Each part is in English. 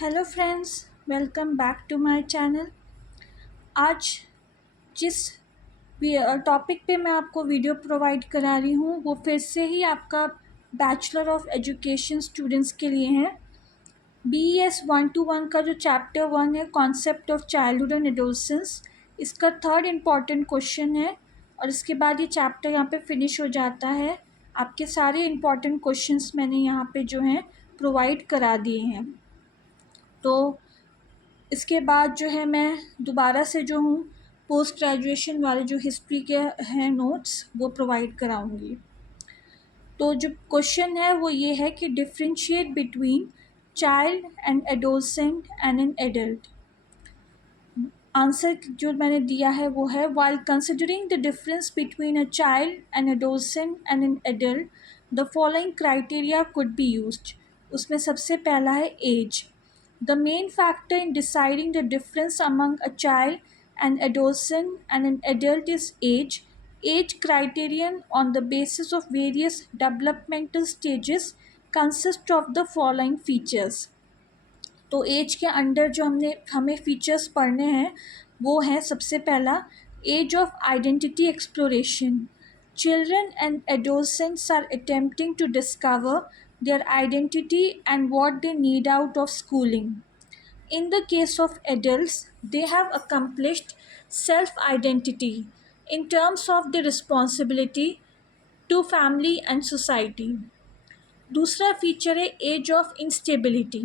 Hello friends, welcome back to my channel. आज जिस topic पे मैं आपको वीडियो प्रोवाइड करा रही हूँ वो फिर से ही आपका बैचलर ऑफ एजुकेशन स्टूडेंट्स के लिए है। BES 121 का जो चैप्टर 1 है, concept of childhood and adolescence, इसका थर्ड इम्पॉर्टेंट क्वेश्चन है और इसके बाद ये चैप्टर यहाँ पे फिनिश हो जाता है। आपके सारे इम्पॉर्टेंट क्वेश्चंस मैंने यहाँ पे जो हैं प्रोवाइड करा दिए हैं। तो इसके बाद जो है मैं दोबारा से जो हूँ पोस्ट ग्रेजुएशन वाले जो हिस्ट्री के हैं नोट्स वो प्रोवाइड कराऊंगी। तो जो क्वेश्चन है वो ये है कि differentiate between child and adolescent and an adult. Answer जो मैंने दिया है वो है, while considering the difference between a child an adolescent and an adult the following criteria could be used. उसमें सबसे पहला है age. The main factor in deciding the difference among a child, an adolescent, and an adult is age. Age criterion on the basis of various developmental stages consist of the following features. तो age के under जो हमें features पढ़ने हैं वो हैं, सबसे पहला age of identity exploration. Children and adolescents are attempting to discover their identity and what they need out of schooling. In the case of adults, they have accomplished self-identity in terms of their responsibility to family and society. दूसरा feature है age of instability.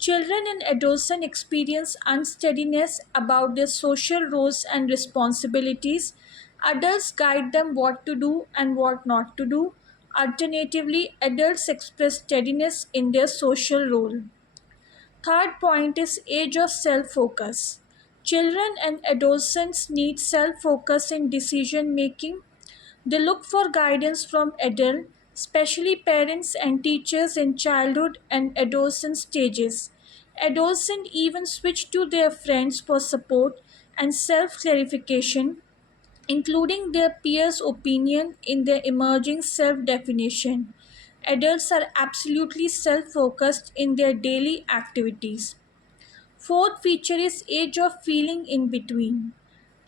Children and adolescents experience unsteadiness about their social roles and responsibilities. Adults guide them what to do and what not to do. Alternatively, adults express steadiness in their social role. Third point is age of self-focus. Children and adolescents need self-focus in decision making. They look for guidance from adults, especially parents and teachers in childhood and adolescent stages. Adolescents even switch to their friends for support and self-clarification, including their peers' opinion in their emerging self-definition. Adults are absolutely self-focused in their daily activities. Fourth feature is age of feeling in between.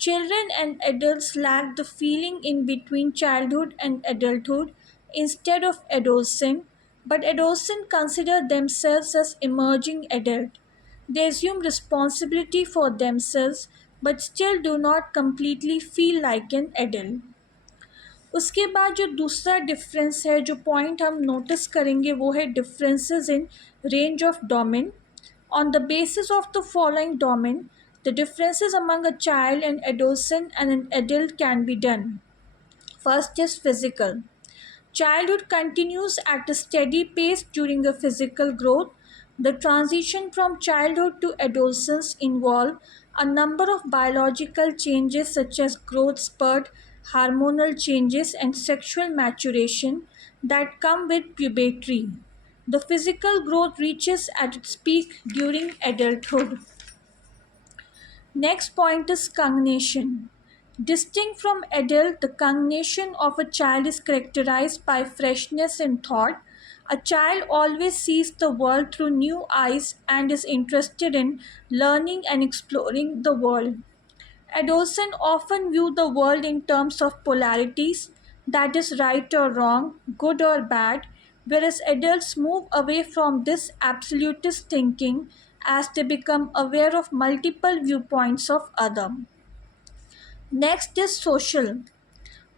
Children and adults lack the feeling in between childhood and adulthood instead of adolescent, but adolescents consider themselves as emerging adult. They assume responsibility for themselves but still do not completely feel like an adult. उसके बाद जो दूसरा difference है, जो point हम notice करेंगे वो है differences in range of domain. On the basis of the following domain, the differences among a child, an adolescent, and an adult can be done. First is physical. Childhood continues at a steady pace during the physical growth. The transition from childhood to adolescence involve a number of biological changes such as growth spurt, hormonal changes, and sexual maturation that come with puberty. The physical growth reaches at its peak during adulthood. Next point is cognation. Distinct from adult, the cognation of a child is characterized by freshness in thought. A child always sees the world through new eyes and is interested in learning and exploring the world. Adolescents often view the world in terms of polarities, that is, right or wrong, good or bad, whereas adults move away from this absolutist thinking as they become aware of multiple viewpoints of others. Next is social.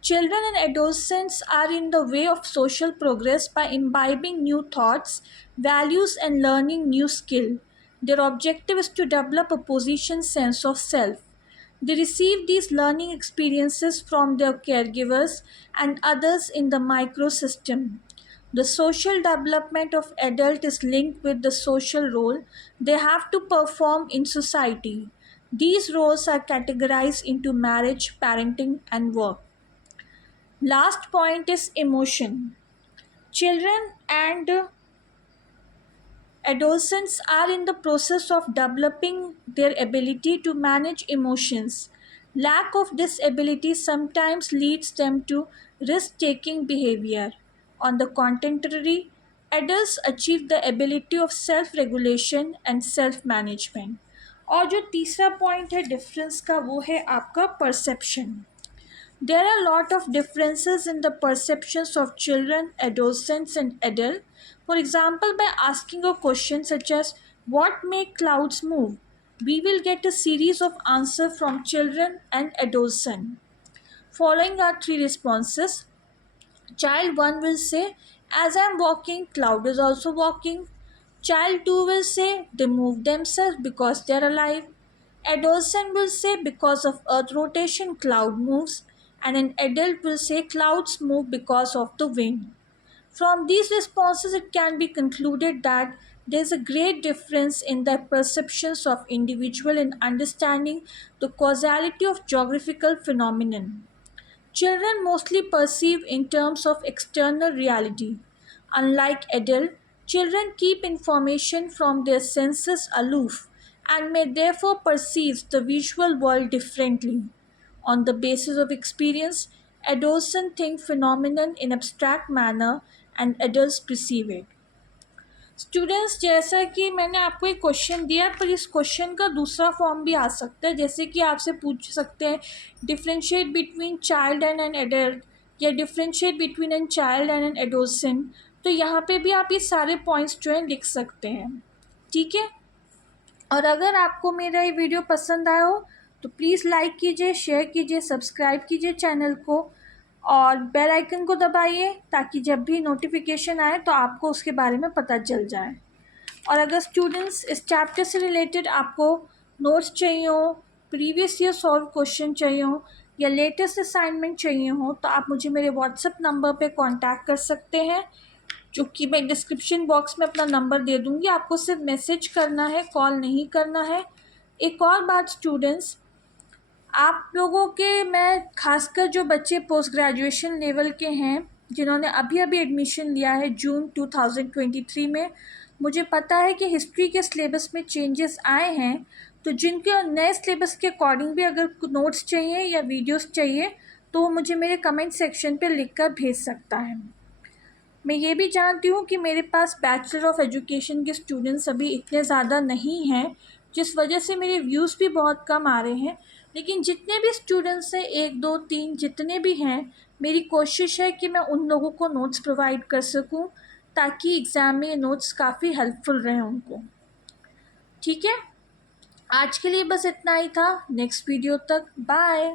Children and adolescents are in the way of social progress by imbibing new thoughts, values, and learning new skill. Their objective is to develop a position sense of self. They receive these learning experiences from their caregivers and others in the microsystem. The social development of adult is linked with the social role they have to perform in society. These roles are categorized into marriage, parenting, and work. Last point is emotion. Children and adolescents are in the process of developing their ability to manage emotions. Lack of this ability sometimes leads them to risk taking behavior. On the contrary, Adults achieve the ability of self regulation and self management. और जो तीसरा point है difference का वो है आपका perception. There are a lot of differences in the perceptions of children, adolescents, and adults. For example, by asking a question such as what make clouds move, we will get a series of answers from children and adolescents. Following are three responses. Child 1 will say, as I am walking, cloud is also walking. Child 2 will say, they move themselves because they are alive. Adolescent will say, because of earth rotation, cloud moves. And an adult will say, clouds move because of the wind. From these responses, it can be concluded that there is a great difference in the perceptions of individual in understanding the causality of geographical phenomenon. Children mostly perceive in terms of external reality. Unlike adults, children keep information from their senses aloof and may therefore perceive the visual world differently. On the basis of experience, adolescents think phenomenon in abstract manner and adults perceive it. Students, जैसा कि मैंने आपको एक question दिया पर इस question का दूसरा फॉर्म भी आ सकता है, जैसे कि आपसे पूछ सकते हैं differentiate between child and an adult या differentiate between an child and an adolescent. तो यहाँ पे भी आप ये सारे पॉइंट्स जो हैं लिख सकते हैं. ठीक है. और अगर आपको मेरा ये वीडियो पसंद आया हो तो प्लीज़ लाइक कीजिए, शेयर कीजिए, सब्सक्राइब कीजिए चैनल को और बेल आइकन को दबाइए ताकि जब भी नोटिफिकेशन आए तो आपको उसके बारे में पता चल जाए. और अगर स्टूडेंट्स इस चैप्टर से रिलेटेड आपको नोट्स चाहिए हो, प्रीवियस ईयर सॉल्व क्वेश्चन चाहिए हो या लेटेस्ट असाइनमेंट चाहिए हो तो आप मुझे मेरे व्हाट्सएप नंबर पे कांटेक्ट कर सकते हैं, जो कि मैं डिस्क्रिप्शन बॉक्स में अपना नंबर दे दूँगी. आपको सिर्फ मैसेज करना है, कॉल नहीं करना है. एक और बात स्टूडेंट्स, आप लोगों के मैं खासकर जो बच्चे पोस्ट ग्रेजुएशन लेवल के हैं जिन्होंने अभी अभी एडमिशन लिया है जून 2023 में, मुझे पता है कि हिस्ट्री के सिलेबस में चेंजेस आए हैं. तो जिनके नए सिलेबस के अकॉर्डिंग भी अगर नोट्स चाहिए या वीडियोस चाहिए तो वो मुझे मेरे कमेंट सेक्शन पे लिखकर भेज सकता है. मैं ये भी जानती हूँ कि मेरे पास बैचलर ऑफ एजुकेशन के स्टूडेंट्स अभी इतने ज़्यादा नहीं हैं, जिस वजह से मेरे व्यूज़ भी बहुत कम आ रहे हैं. लेकिन जितने भी स्टूडेंट्स हैं, 1 2 3 जितने भी हैं, मेरी कोशिश है कि मैं उन लोगों को नोट्स प्रोवाइड कर सकूं ताकि एग्ज़ाम में ये नोट्स काफ़ी हेल्पफुल रहें उनको. ठीक है. आज के लिए बस इतना ही था. नेक्स्ट वीडियो तक बाय.